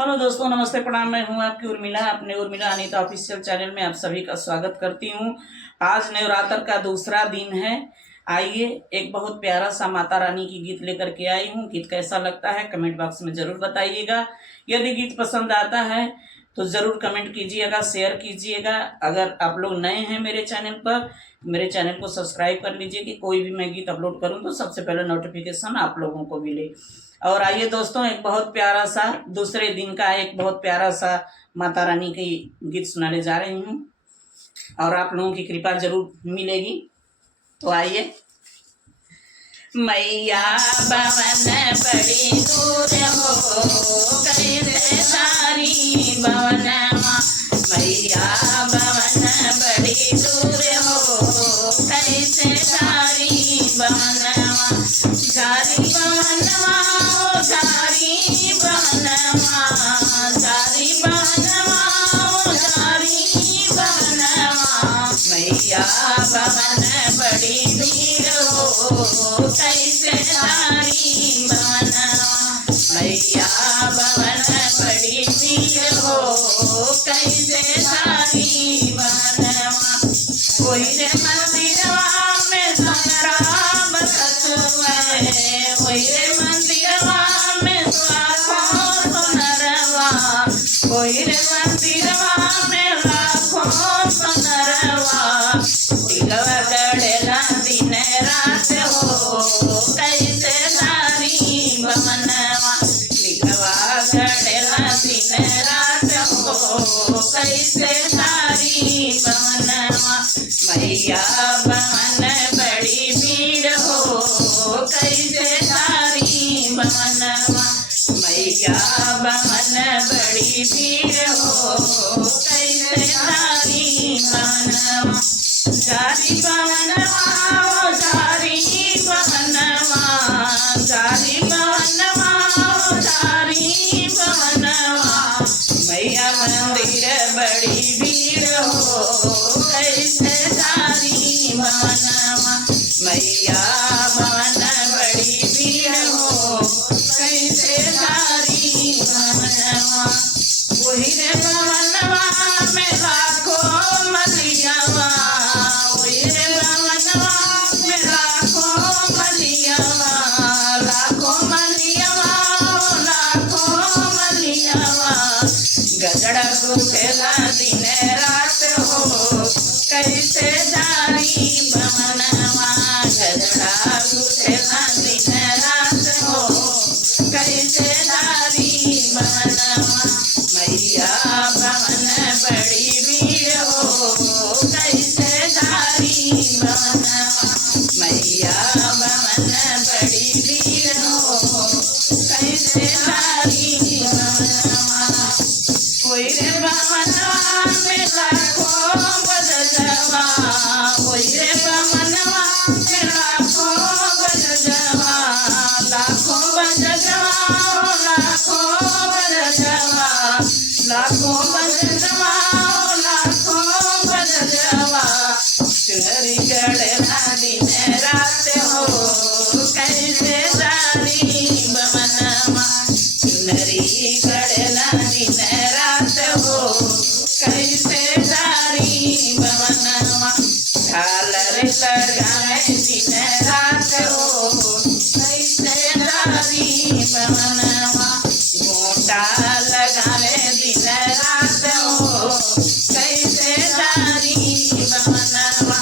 Hello दोस्तों, नमस्ते, प्रणाम। मैं हूं आपकी उर्मिला, अपने उर्मिला अनीता ऑफिशियल चैनल में आप सभी का स्वागत करती हूं। आज नवरात्र का दूसरा दिन है। आइए, एक बहुत प्यारा सा माता रानी की गीत लेकर के आई हूं। गीत कैसा लगता है कमेंट बॉक्स में जरूर बताइएगा। यदि गीत पसंद आता है तो ज़रूर कमेंट कीजिएगा, शेयर कीजिएगा। अगर आप लोग नए हैं मेरे चैनल पर, मेरे चैनल को सब्सक्राइब कर लीजिए कि कोई भी मैं गीत अपलोड करूं तो सबसे पहले नोटिफिकेशन आप लोगों को मिले। और आइए दोस्तों, एक बहुत प्यारा सा दूसरे दिन का एक बहुत प्यारा सा माता रानी की गीत सुनाने जा रही हूँ और आप लोगों की कृपा जरूर मिलेगी। तो आइए। मैया भवन बड़ी दूर हो, कैसे सारी भवनमा। मैया भवन बड़ी दूर हो, कैसे सारी भवनमा। सारी भवनमा, सारी भवनमा, सारी भवनमा, सारी भवनमा। मैया भवन बड़ी दूर हो, कैसे सारी भवनमा। मैया भवन बड़ी दूर हो, कैसे सारी भवनमा। कोई रे मंदिरवा में सोनरा बरसत है, कोई रे मंदिरवा में सोनरवा, कोई रे मंदिरवा में लाखों सोनरवा। टिकवा गड़ेला दिन रात हो, कैसे सारी भवनवा। टिकवा गड़ेला दिन रात हो, कैसे सारी भवनवा। मैया भवन बड़ी भीड़ हो, कैसे सारी भवनवा। मैया भवन बड़ी भीड़ हो, कैसे सारी भवनवा। सारी भवनवा, सारी भवनवा, सारी भवनवा, सारी भवनवा। मैया मंदिर बड़ी भीड़ हो, कैसे सारी भवनवा। मैया भवन बड़ी भीड़ हो, कैसे सारी भवनवा। वही रे भवनवा में लाखों मलियावा, वही रे भवनवा में लाखों मलियावा, लाखों मलियावा, लाखों मलियावा। गजड़ा गुठेला दिन रात हो, कैसे सारी भवनवा। गजड़ा गुठेला दिन रात हो, कैसे सारी भवनवा। मैया भवन बड़ी भीड़ हो, कैसे सारी भवनवा। मैया भवन बड़ी भीड़ हो, कैसे सारी भवनवा। कोई रे भवनवा में लाखों बजजवा, कोई रे भवनवा में लाखों बजजवा, लाखों बजजवा, लाखों बजजवा, लाखों बजजवा, लाखों बजजवा। चुनरी गड़ेला दिन रात हो, कैसे सारी भवनवा। चुनरी गड़ेला दिन रात हो, कैसे सारी भवनवा। झालर लगाए दिन रात हो, कैसे सारी भवनवा। घूंटा लगाए दिन रात हो, कैसे सारी भवनवा।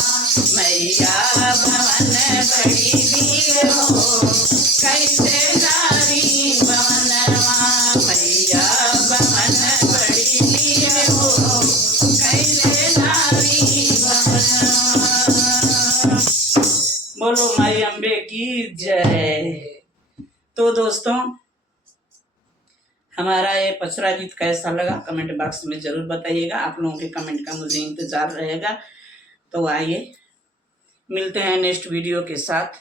मैया भवन बड़ी भीड़ हो, कैसे सारी भवनवा। मैया भवन बड़ी भीड़ हो, कैसे सारी भवनवा। बोलो माई अम्बे की जय। तो दोस्तों, हमारा ये पचरा गीत कैसा लगा कमेंट बॉक्स में जरूर बताइएगा। आप लोगों के कमेंट का मुझे इंतजार रहेगा। तो आइए, मिलते हैं नेक्स्ट वीडियो के साथ।